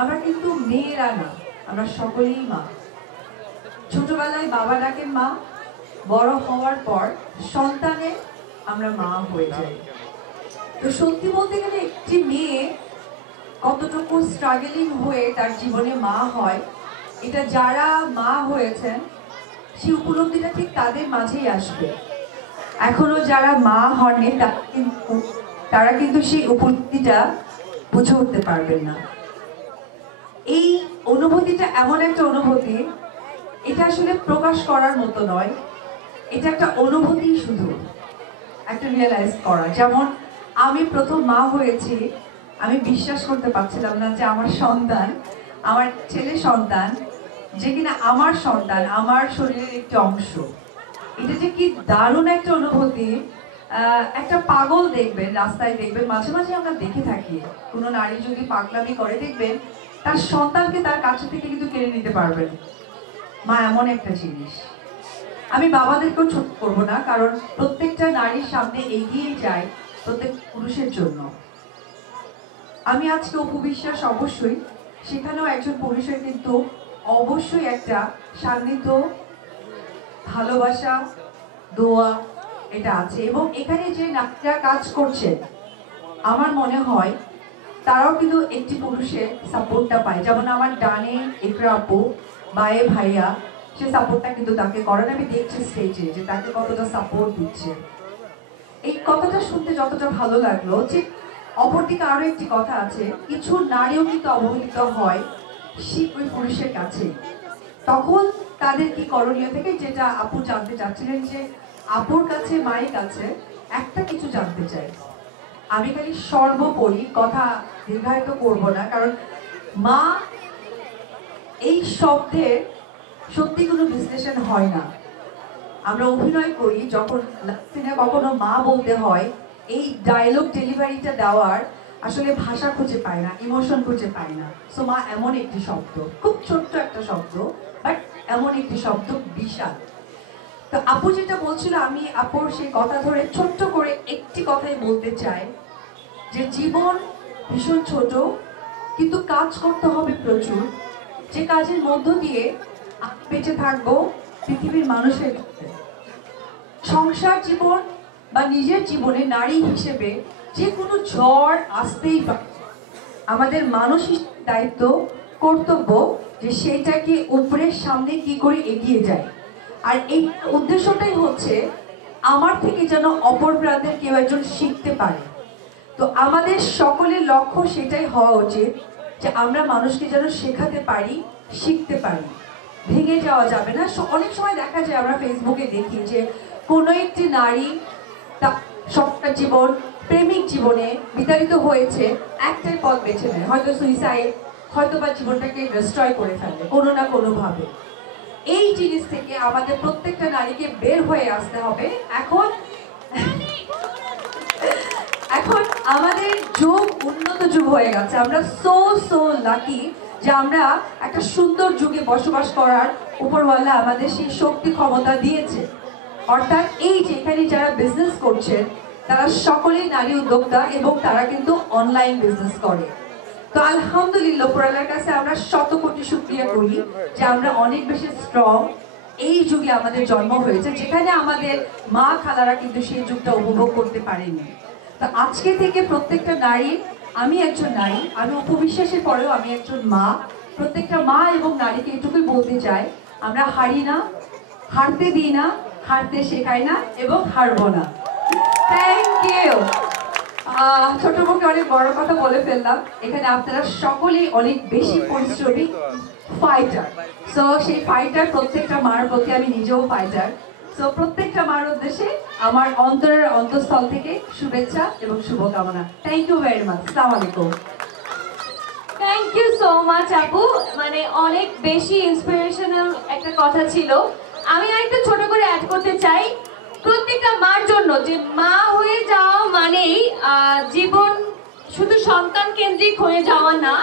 আমরা কিন্তু মেয়েরা না, আমরা সকলেই মা। ছোটবেলায় বাবা ডাকেন মা, বড় হওয়ার পর সন্তানের আমরা মা হয়ে যাই। তো সত্যি বলতে গেলে একটি মেয়ে কতটুকু স্ট্রাগলিং হয়ে তার জীবনে মা হয়, এটা যারা মা হয়েছেন সেই উপলব্ধিটা ঠিক তাদের মাঝেই আসবে। এখনো যারা মা হননি তারা কিন্তু সেই উপলব্ধিটা বুঝে উঠতে পারবেন না। এই অনুভূতিটা এমন একটা অনুভূতি, এটা আসলে প্রকাশ করার মতো নয়, এটা একটা অনুভূতি, শুধু একটা রিয়েলাইজ করা। যেমন আমি প্রথম মা হয়েছি, আমি বিশ্বাস করতে পারছিলাম না যে আমার সন্তান, আমার ছেলে সন্তান, যে কিনা আমার সন্তান, আমার শরীরের একটি অংশ। এটা যে কি দারুণ একটা অনুভূতি। একটা পাগল দেখবেন, রাস্তায় দেখবেন, মাঝে মাঝে আমরা দেখে থাকি, কোনো নারী যদি পাগলামি করে দেখবেন তার সন্তানকে তার কাছে থেকে কিন্তু কেড়ে নিতে পারবেন। মা এমন একটা জিনিস। আমি বাবাদেরকেও ছোট করবো না, কারণ প্রত্যেকটা নারীর সামনে এগিয়ে যায় প্রত্যেক পুরুষের জন্য। আমি আজকে অপু বিশ্বাস, অবশ্যই সেখানেও একজন পুরুষের কিন্তু অবশ্যই একটা সান্নিধ্য, ভালোবাসা, দোয়া এটা আছে। এবং এখানে যে নারীরা কাজ করছেন, আমার মনে হয় তারাও কিন্তু একটি পুরুষের সাপোর্টটা পায়। যেমন আমার ডানে একরা আপু, বায়ে ভাইয়া, সে সাপোর্টটা কিন্তু তাকে করেন। আমি দেখছি স্টেজে যে তাকে কতটা সাপোর্ট দিচ্ছে। এই কথাটা শুনতে যতটা ভালো লাগলো, যে অপরদিকে আরো একটি কথা আছে, কিছু নারীও কিন্তু অবহেলিত হয় ওই পুরুষের কাছে। তখন তাদের কি করণীয় থেকে, যেটা আপু জানতে চাচ্ছিলেন, যে আপুর কাছে, মায়ের কাছে একটা কিছু জানতে চাই। আমি খালি সর্বোপরি কথা দীর্ঘায়িত করব না, কারণ মা এই শব্দের সত্যি কোনো বিশ্লেষণ হয় না। আমরা অভিনয় করি, যখন সিনে কখনো মা বলতে হয়, এই ডায়লগ ডেলিভারিটা দেওয়ার আসলে ভাষা খুঁজে পায় না, ইমোশন খুঁজে পায় না। সো মা এমন একটি শব্দ, খুব ছোট্ট একটা শব্দ, বাট এমন একটি শব্দ, বিশাল। তো আপু যেটা বলছিল, আমি আপুর সেই কথা ধরে ছোট্ট করে একটি কথাই বলতে চাই, যে জীবন ভীষণ ছোট, কিন্তু কাজ করতে হবে প্রচুর, যে কাজের মধ্য দিয়ে বেঁচে থাকবো পৃথিবীর মানুষের। সংসার জীবন বা নিজের জীবনে নারী হিসেবে যে কোনো ঝড় আসতেই পারে। আমাদের মানসিক দায়িত্ব, কর্তব্য, যে সেইটাকে উপরের সামনে কি করে এগিয়ে যায়। আর এই উদ্দেশ্যটাই হচ্ছে আমার থেকে যেন অপর প্রান্তের কেউ একজন শিখতে পারে। তো আমাদের সকলের লক্ষ্য সেটাই হওয়া উচিত, যে আমরা মানুষকে যেন শেখাতে পারি, শিখতে পারি। ভেঙে যাওয়া যাবে না। অনেক সময় দেখা যায়, আমরা ফেসবুকে দেখি যে কোনো একটি নারী তার সবটা জীবন, প্রেমিক জীবনে বিতাড়িত হয়েছে, একটাই পথ বেছে নেয়, হয়তো সুইসাইড, হয়তো বা জীবনটাকে ডিস্ট্রয় করে ফেলে কোনো না কোনোভাবে। এই জিনিস থেকে আমাদের প্রত্যেকটা নারীকে বের হয়ে আসতে হবে। এখন আমাদের যুগ উন্নত যুগ হয়ে গেছে। আমরা সো লাকি যে আমরা একটা সুন্দর যুগে বসবাস করার উপরওয়ালা আমাদের সেই শক্তি ক্ষমতা দিয়েছে। অর্থাৎ এই যে এখানে যারা বিজনেস করছেন, তারা সকলেই নারী উদ্যোক্তা, এবং তারা কিন্তু অনলাইন বিজনেস করে। তো আলহামদুলিল্লাহ, উপরওয়ালার কাছে আমরা শত কোটি শুকরিয়া করি যে আমরা অনেক বেশি স্ট্রং। এই যুগে আমাদের জন্ম হয়েছে, যেখানে আমাদের মা খালারা কিন্তু সেই যুগটা উপভোগ করতে পারেনি। তো আজকে থেকে প্রত্যেকটা নারী, আমি একজন নারী, আমি অপু বিশ্বাসের পরেও আমি একজন মা, প্রত্যেকটা মা এবং নারীকে এটুকুই বলতে চাই, আমরা হারি না, হারতে দিই না, হারতে শেখাই না, এবং হারবো না। Thank you. ছোট মুখে অনেক বড় কথা বলে ফেললাম। এখানে আপনারা সকলেই অনেক বেশি পরিশ্রমী ফাইটার। সো সেই ফাইটার প্রত্যেকটা মার প্রতি, আমি নিজেও ফাইটার। সো প্রত্যেকটা মার উদ্দেশ্যে আমার অন্তরের অন্তঃস্থল থেকে শুভেচ্ছা এবং শুভকামনা। Thank you very much. আসসালামু আলাইকুম। থ্যাংক ইউ সো মাচ আপু, মানে অনেক বেশি ইন্সপিরেশনাল একটা কথা ছিল। আমি আরেকটু ছোট করে অ্যাড করতে চাই, প্রত্যেকটা মার জন্য, যে মা হয়ে যাওয়া মানেই জীবন শুধু সন্তান কেন্দ্রিক হয়ে যাওয়া না,